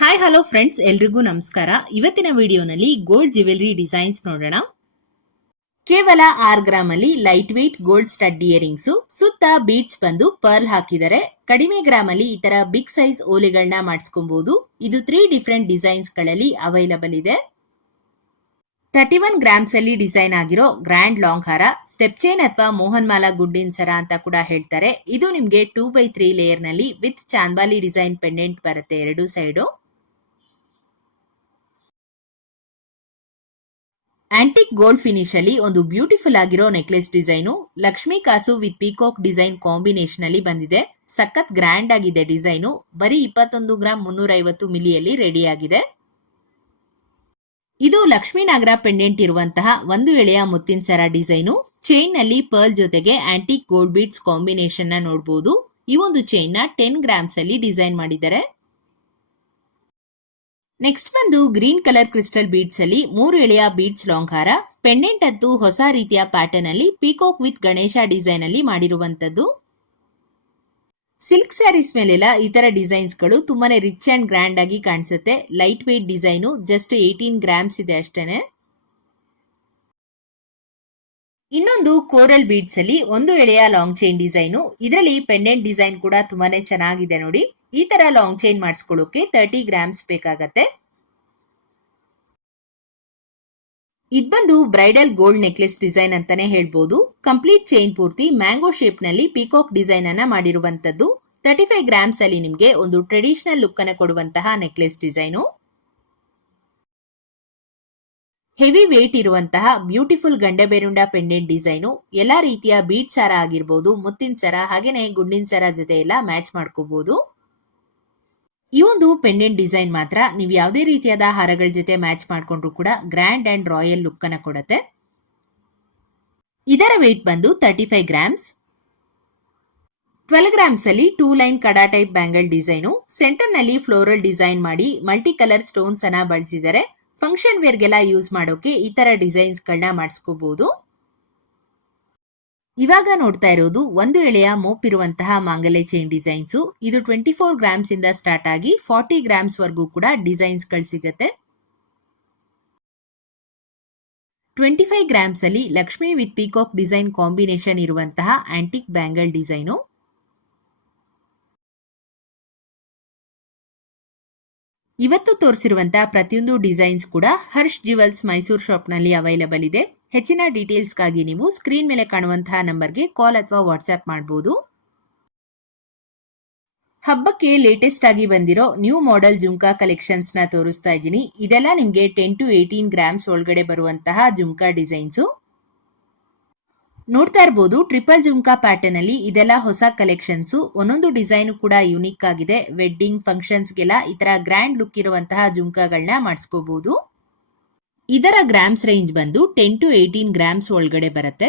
Hi hello friends ಎಲ್ರಿಗೂ ನಮಸ್ಕಾರ. ಇವತ್ತಿನ ವಿಡಿಯೋನಲ್ಲಿ ಗೋಲ್ಡ್ ಜ್ಯುವೆಲ್ರಿ ಡಿಸೈನ್ಸ್ ನೋಡೋಣ. ಕೇವಲ ಆರ್ ಗ್ರಾಮ್ ಅಲ್ಲಿ light weight gold stud earrings ಸುತ್ತ ಬೀಡ್ಸ್ ಬಂದು ಪರ್ಲ್ ಹಾಕಿದರೆ ಕಡಿಮೆ ಗ್ರಾಮ್ ಅಲ್ಲಿ ಈ ತರ ಬಿಗ್ ಸೈಜ್ ಓಲೆಗಳನ್ನ ಮಾಡಿಸ್ಕೊಬಹುದು ಇದು ತ್ರೀ ಡಿಫ್ರೆಂಟ್ ಡಿಸೈನ್ಸ್ಗಳಲ್ಲಿ ಅವೈಲಬಲ್ ಇದೆ. ತರ್ಟಿ ಒನ್ ಗ್ರಾಮ್ಸ್ ಅಲ್ಲಿ ಡಿಸೈನ್ ಆಗಿರೋ ಗ್ರ್ಯಾಂಡ್ ಲಾಂಗ್ ಹಾರ ಸ್ಟೆಪ್ ಚೈನ್ ಅಥವಾ ಮೋಹನ್ ಮಾಲಾ ಗುಡ್ಡಿನ್ ಸರ ಅಂತ ಕೂಡ ಹೇಳ್ತಾರೆ. ಇದು ನಿಮ್ಗೆ ಟೂ ಬೈ ತ್ರೀ ಲೇಯರ್ನಲ್ಲಿ ವಿತ್ ಚಾಂದ್ಬಾಲಿ ಡಿಸೈನ್ ಪೆಂಡೆಂಟ್ ಬರುತ್ತೆ ಎರಡು ಸೈಡು ಆಂಟಿಕ್ ಗೋಲ್ಡ್ ಫಿನಿಶ್ ಅಲ್ಲಿ ಒಂದು ಬ್ಯೂಟಿಫುಲ್ ಆಗಿರೋ ನೆಕ್ಲೆಸ್ ಡಿಸೈನು ಲಕ್ಷ್ಮೀ ಕಾಸು ವಿತ್ ಪೀಕಾಕ್ ಡಿಸೈನ್ ಕಾಂಬಿನೇಷನ್ ಅಲ್ಲಿ ಬಂದಿದೆ. ಸಖತ್ ಗ್ರ್ಯಾಂಡ್ ಆಗಿದೆ ಡಿಸೈನು ಬರೀ ಇಪ್ಪತ್ತೊಂದು ಗ್ರಾಮ್ ಮುನ್ನೂರ ಐವತ್ತು ಮಿಲಿಯಲ್ಲಿ ರೆಡಿ ಆಗಿದೆ. ಇದು ಲಕ್ಷ್ಮೀನಾಗರ ಪೆಂಡೆಂಟ್ ಇರುವಂತಹ ಒಂದು ಎಳೆಯ ಮುತ್ತಿನ ಸರ ಡಿಸೈನು ಚೈನ್ನಲ್ಲಿ ಪರ್ಲ್ ಜೊತೆಗೆ ಆಂಟಿಕ್ ಗೋಲ್ಡ್ ಬೀಟ್ಸ್ ಕಾಂಬಿನೇಷನ್ನ ನೋಡಬಹುದು ಈ ಒಂದು ಚೈನ್ನ ಟೆನ್ ಗ್ರಾಮ್ಸ್ ಅಲ್ಲಿ ಡಿಸೈನ್ ಮಾಡಿದ್ದಾರೆ. ನೆಕ್ಸ್ಟ್ ಬಂದು ಗ್ರೀನ್ ಕಲರ್ ಕ್ರಿಸ್ಟಲ್ ಬೀಡ್ಸ್ ಅಲ್ಲಿ ಮೂರು ಎಳೆಯ ಬೀಡ್ಸ್ ಲಾಂಗ್ ಹಾರ ಪೆಂಡೆಂಟ್ ಅಂತೂ ಹೊಸ ರೀತಿಯ ಪ್ಯಾಟರ್ನ್ ಅಲ್ಲಿ ಪೀಕಾಕ್ ವಿತ್ ಗಣೇಶ ಡಿಸೈನ್ ಅಲ್ಲಿ ಮಾಡಿರುವಂತದ್ದು ಸಿಲ್ಕ್ ಸ್ಯಾರೀಸ್ ಮೇಲೆಲ್ಲ ಇತರ ತರ ಡಿಸೈನ್ಸ್ಗಳು ತುಂಬಾನೇ ರಿಚ್ ಅಂಡ್ ಗ್ರ್ಯಾಂಡ್ ಆಗಿ ಕಾಣಿಸುತ್ತೆ. Light weight design just eighteen grams ಇದೆ ಅಷ್ಟೇನೆ. ಇನ್ನೊಂದು ಕೋರಲ್ ಬೀಡ್ಸ್ ಅಲ್ಲಿ ಒಂದು ಎಳೆಯ ಲಾಂಗ್ ಚೈನ್ ಡಿಸೈನು ಇದರಲ್ಲಿ ಪೆಂಡೆಂಟ್ ಡಿಸೈನ್ ಕೂಡ ತುಂಬಾನೇ ಚೆನ್ನಾಗಿದೆ ನೋಡಿ. ಈ ತರ ಲಾಂಗ್ ಚೈನ್ ಮಾಡಿಸ್ಕೊಳ್ಳೋಕೆ ತರ್ಟಿ ಗ್ರಾಮ್ಸ್ ಬೇಕಾಗತ್ತೆ. ಇದು ಬಂದು ಬ್ರೈಡಲ್ ಗೋಲ್ಡ್ ನೆಕ್ಲೆಸ್ ಡಿಸೈನ್ ಅಂತಾನೆ ಹೇಳ್ಬೋದು. ಕಂಪ್ಲೀಟ್ ಚೈನ್ ಪೂರ್ತಿ ಮ್ಯಾಂಗೋ ಶೇಪ್ನಲ್ಲಿ ಪೀಕಾಕ್ ಡಿಸೈನ್ ಅನ್ನ ಮಾಡಿರುವಂತದ್ದು ತರ್ಟಿ ಫೈವ್ ಗ್ರಾಮ್ಸ್ ಅಲ್ಲಿ ನಿಮಗೆ ಒಂದು ಟ್ರೆಡಿಷನಲ್ ಲುಕ್ ಅನ್ನ ಕೊಡುವಂತಹ ನೆಕ್ಲೆಸ್ ಡಿಸೈನು ಹೆವಿ ವೇಟ್ ಇರುವಂತಹ ಬ್ಯೂಟಿಫುಲ್ ಗಂಡೆಬೇರುಂಡ ಪೆಂಡೆಂಟ್ ಡಿಸೈನು ಎಲ್ಲಾ ರೀತಿಯ ಬೀಟ್ ಸರ ಆಗಿರ್ಬೋದು, ಮುತ್ತಿನ ಸರ, ಹಾಗೇನೆ ಗುಂಡಿನ ಸರ ಜೊತೆ ಎಲ್ಲ ಮ್ಯಾಚ್ ಮಾಡ್ಕೋಬಹುದು ಈ ಒಂದು ಪೆಂಡೆಂಟ್ ಡಿಸೈನ್ ಮಾತ್ರ ನೀವು ಯಾವುದೇ ರೀತಿಯಾದ ಹಾರಗಳ ಜೊತೆ ಮ್ಯಾಚ್ ಮಾಡಿಕೊಂಡ್ರು ಕೂಡ ಗ್ರ್ಯಾಂಡ್ ಅಂಡ್ ರಾಯಲ್ ಲುಕ್ ಅನ್ನ ಕೊಡುತ್ತೆ. ಇದರ ವೆಯ್ಟ್ ಬಂದು thirty five grams twelve grams ಅಲ್ಲಿ two line kada type bangle design ಸೆಂಟರ್ನಲ್ಲಿ ಫ್ಲೋರಲ್ ಡಿಸೈನ್ ಮಾಡಿ ಮಲ್ಟಿ ಕಲರ್ ಸ್ಟೋನ್ಸ್ ಅನ್ನ ಬಳಸಿದರೆ ಫಂಕ್ಷನ್ ವೇರ್ಗೆಲ್ಲ ಯೂಸ್ ಮಾಡೋಕೆ ಈ ತರ ಡಿಸೈನ್ಸ್ ಗಳನ್ನ ಮಾಡಿಸ್ಕೋಬಹುದು ಇವಾಗ ನೋಡ್ತಾ ಇರೋದು ಒಂದು ಎಳೆಯ ಮೋಪಿರುವಂತಹ ಮಾಂಗಲ್ಯ ಚೈನ್ ಡಿಸೈನ್ಸ್ ಇದು ಟ್ವೆಂಟಿ ಫೋರ್ ಗ್ರಾಮ್ಸ್ ಇಂದ ಸ್ಟಾರ್ಟ್ ಆಗಿ ಫಾರ್ಟಿ ಗ್ರಾಮ್ಸ್ ವರೆಗೂ ಕೂಡ ಡಿಸೈನ್ಸ್ಗಳು ಸಿಗುತ್ತೆ. ಟ್ವೆಂಟಿ ಫೈವ್ ಗ್ರಾಮ್ಸ್ ಅಲ್ಲಿ Lakshmi with peacock design combination ಇರುವಂತಹ ಆಂಟಿಕ್ ಬ್ಯಾಂಗಲ್ ಡಿಸೈನು ಇವತ್ತು ತೋರಿಸಿರುವಂತಹ ಪ್ರತಿಯೊಂದು ಡಿಸೈನ್ಸ್ ಕೂಡ ಹರ್ಷ್ ಜ್ಯುವೆಲ್ಸ್ ಮೈಸೂರು ಶಾಪ್ನಲ್ಲಿ ಅವೈಲಬಲ್ ಇದೆ. ಹೆಚ್ಚಿನ ಡೀಟೇಲ್ಸ್ಗಾಗಿ ನೀವು ಸ್ಕ್ರೀನ್ ಮೇಲೆ ಕಾಣುವಂತಹ ನಂಬರ್ಗೆ ಕಾಲ್ ಅಥವಾ ವಾಟ್ಸ್ಆ್ಯಪ್ ಮಾಡಬಹುದು ಹಬ್ಬಕ್ಕೆ ಲೇಟೆಸ್ಟ್ ಆಗಿ ಬಂದಿರೋ ನ್ಯೂ ಮಾಡೆಲ್ ಜುಮ್ಕಾ ನ ತೋರಿಸ್ತಾ ಇದ್ದೀನಿ. ಇದೆಲ್ಲ ನಿಮಗೆ ಟೆನ್ ಟು ಏಯ್ಟೀನ್ ಗ್ರಾಮ್ಸ್ ಒಳಗಡೆ ಬರುವಂತಹ ಜುಮ್ಕಾ ಡಿಸೈನ್ಸು ನೋಡ್ತಾ ಇರ್ಬೋದು ಟ್ರಿಪಲ್ ಜುಮ್ಕಾ ಪ್ಯಾಟರ್ನ್ ಅಲ್ಲಿ ಇದೆಲ್ಲ ಹೊಸ ಕಲೆಕ್ಷನ್ಸು ಒಂದೊಂದು ಡಿಸೈನ್ ಕೂಡ ಯುನಿಕ್ ಆಗಿದೆ. ವೆಡ್ಡಿಂಗ್ ಫಂಕ್ಷನ್ಸ್ಗೆಲ್ಲ ಈ ತರ ಗ್ರ್ಯಾಂಡ್ ಲುಕ್ ಇರುವಂತಹ ಜುಮ್ಕಾಗಳನ್ನ ಮಾಡಿಸ್ಕೋಬಹುದು ಇದರ ಗ್ರಾಮ್ಸ್ ರೇಂಜ್ ಬಂದು ಟೆನ್ ಟು ಏಯ್ಟೀನ್ ಗ್ರಾಮ್ಸ್ ಒಳಗಡೆ ಬರುತ್ತೆ.